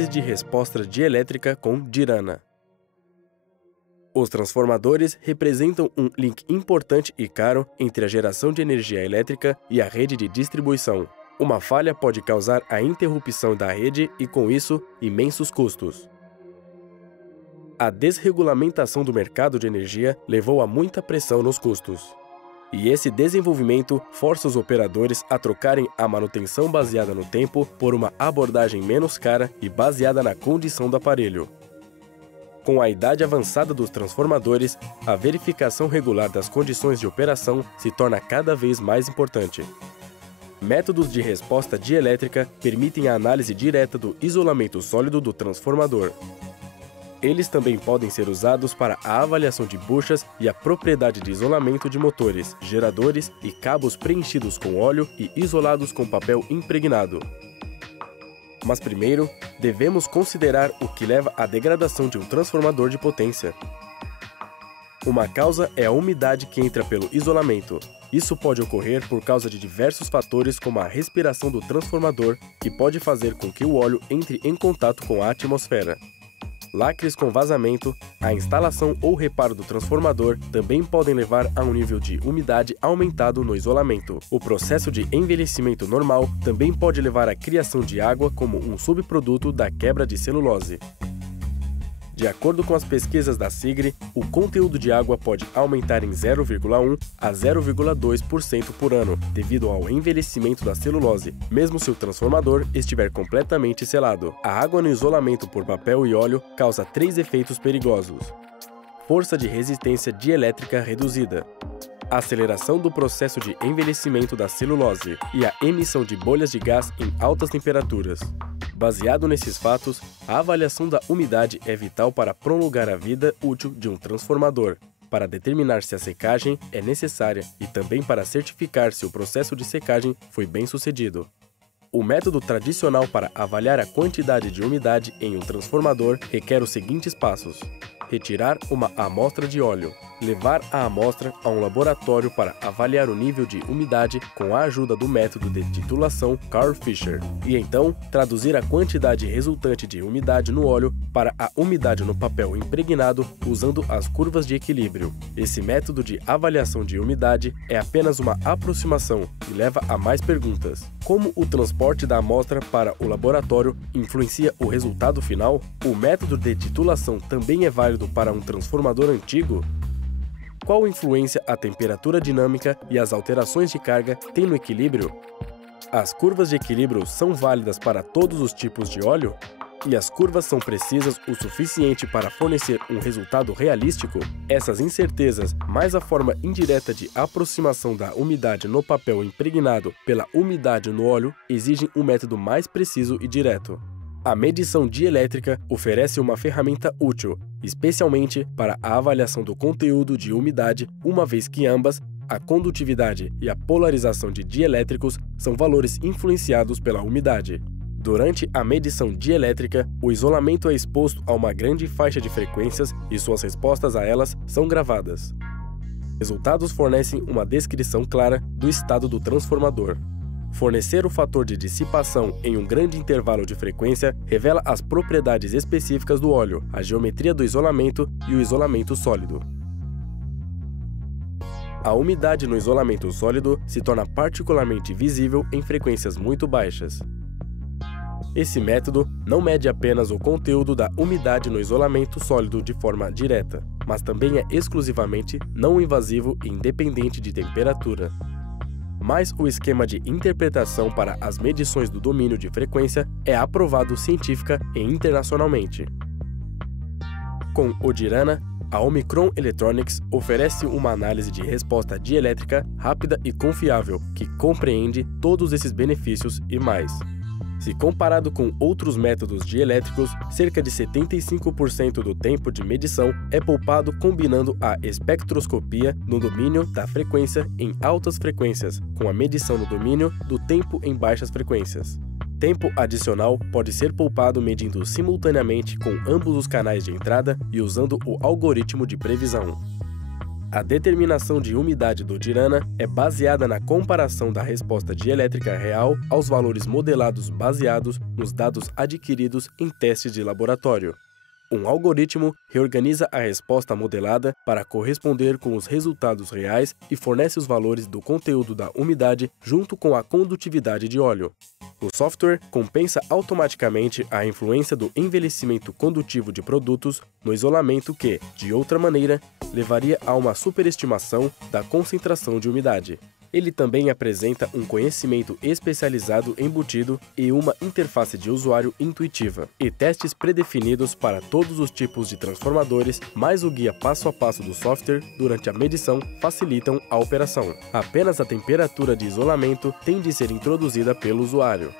Análise de resposta dielétrica com Dirana. Os transformadores representam um link importante e caro entre a geração de energia elétrica e a rede de distribuição. Uma falha pode causar a interrupção da rede e, com isso, imensos custos. A desregulamentação do mercado de energia levou a muita pressão nos custos. E esse desenvolvimento força os operadores a trocarem a manutenção baseada no tempo por uma abordagem menos cara e baseada na condição do aparelho. Com a idade avançada dos transformadores, a verificação regular das condições de operação se torna cada vez mais importante. Métodos de resposta dielétrica permitem a análise direta do isolamento sólido do transformador. Eles também podem ser usados para a avaliação de buchas e a propriedade de isolamento de motores, geradores e cabos preenchidos com óleo e isolados com papel impregnado. Mas primeiro, devemos considerar o que leva à degradação de um transformador de potência. Uma causa é a umidade que entra pelo isolamento. Isso pode ocorrer por causa de diversos fatores, como a respiração do transformador, que pode fazer com que o óleo entre em contato com a atmosfera. Lacres com vazamento, a instalação ou reparo do transformador também podem levar a um nível de umidade aumentado no isolamento. O processo de envelhecimento normal também pode levar à criação de água como um subproduto da quebra de celulose. De acordo com as pesquisas da SIGRE, o conteúdo de água pode aumentar em 0,1 a 0,2% por ano, devido ao envelhecimento da celulose, mesmo se o transformador estiver completamente selado. A água no isolamento por papel e óleo causa 3 efeitos perigosos: força de resistência dielétrica reduzida, aceleração do processo de envelhecimento da celulose e a emissão de bolhas de gás em altas temperaturas. Baseado nesses fatos, a avaliação da umidade é vital para prolongar a vida útil de um transformador, para determinar se a secagem é necessária e também para certificar se o processo de secagem foi bem sucedido. O método tradicional para avaliar a quantidade de umidade em um transformador requer os seguintes passos: retirar uma amostra de óleo, levar a amostra a um laboratório para avaliar o nível de umidade com a ajuda do método de titulação Carl Fisher, e então traduzir a quantidade resultante de umidade no óleo para a umidade no papel impregnado usando as curvas de equilíbrio. Esse método de avaliação de umidade é apenas uma aproximação e leva a mais perguntas. Como o transporte da amostra para o laboratório influencia o resultado final? O método de titulação também é válido para um transformador antigo? Qual influência a temperatura dinâmica e as alterações de carga têm no equilíbrio? As curvas de equilíbrio são válidas para todos os tipos de óleo? E as curvas são precisas o suficiente para fornecer um resultado realístico? Essas incertezas, mais a forma indireta de aproximação da umidade no papel impregnado pela umidade no óleo, exigem um método mais preciso e direto. A medição dielétrica oferece uma ferramenta útil, especialmente para a avaliação do conteúdo de umidade, uma vez que ambas, a condutividade e a polarização de dielétricos, são valores influenciados pela umidade. Durante a medição dielétrica, o isolamento é exposto a uma grande faixa de frequências e suas respostas a elas são gravadas. Resultados fornecem uma descrição clara do estado do transformador. Fornecer o fator de dissipação em um grande intervalo de frequência revela as propriedades específicas do óleo, a geometria do isolamento e o isolamento sólido. A umidade no isolamento sólido se torna particularmente visível em frequências muito baixas. Esse método não mede apenas o conteúdo da umidade no isolamento sólido de forma direta, mas também é exclusivamente não invasivo e independente de temperatura. Mas o esquema de interpretação para as medições do domínio de frequência é aprovado científica e internacionalmente. Com o Dirana, a Omicron Electronics oferece uma análise de resposta dielétrica rápida e confiável, que compreende todos esses benefícios e mais. Se comparado com outros métodos dielétricos, cerca de 75% do tempo de medição é poupado combinando a espectroscopia no domínio da frequência em altas frequências com a medição no domínio do tempo em baixas frequências. Tempo adicional pode ser poupado medindo simultaneamente com ambos os canais de entrada e usando o algoritmo de previsão. A determinação de umidade do Dirana é baseada na comparação da resposta dielétrica real aos valores modelados baseados nos dados adquiridos em testes de laboratório. Um algoritmo reorganiza a resposta modelada para corresponder com os resultados reais e fornece os valores do conteúdo da umidade junto com a condutividade de óleo. O software compensa automaticamente a influência do envelhecimento condutivo de produtos no isolamento que, de outra maneira, levaria a uma superestimação da concentração de umidade. Ele também apresenta um conhecimento especializado embutido e uma interface de usuário intuitiva, e testes predefinidos para todos os tipos de transformadores, mais o guia passo a passo do software durante a medição facilitam a operação. Apenas a temperatura de isolamento tem de ser introduzida pelo usuário.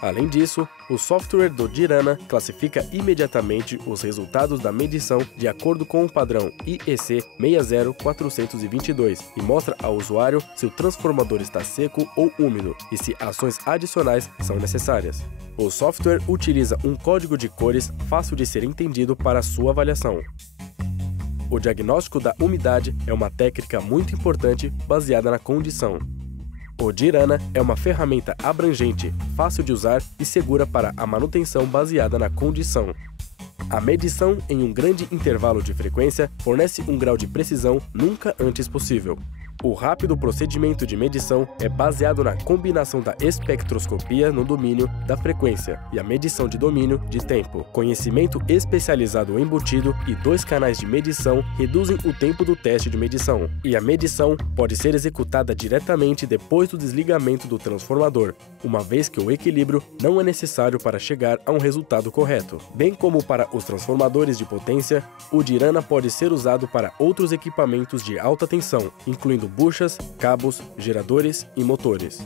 Além disso, o software do Dirana classifica imediatamente os resultados da medição de acordo com o padrão IEC 60422 e mostra ao usuário se o transformador está seco ou úmido e se ações adicionais são necessárias. O software utiliza um código de cores fácil de ser entendido para sua avaliação. O diagnóstico da umidade é uma técnica muito importante baseada na condição. O Dirana é uma ferramenta abrangente, fácil de usar e segura para a manutenção baseada na condição. A medição em um grande intervalo de frequência fornece um grau de precisão nunca antes possível. O rápido procedimento de medição é baseado na combinação da espectroscopia no domínio da frequência e a medição de domínio de tempo. Conhecimento especializado embutido e 2 canais de medição reduzem o tempo do teste de medição. E a medição pode ser executada diretamente depois do desligamento do transformador, uma vez que o equilíbrio não é necessário para chegar a um resultado correto. Bem como para os transformadores de potência, o Dirana pode ser usado para outros equipamentos de alta tensão, incluindo buchas, cabos, geradores e motores.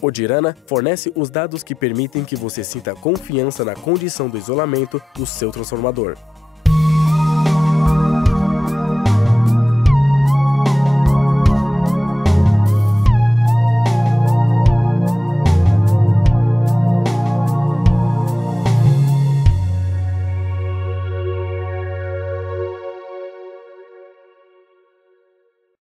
O Dirana fornece os dados que permitem que você sinta confiança na condição do isolamento do seu transformador.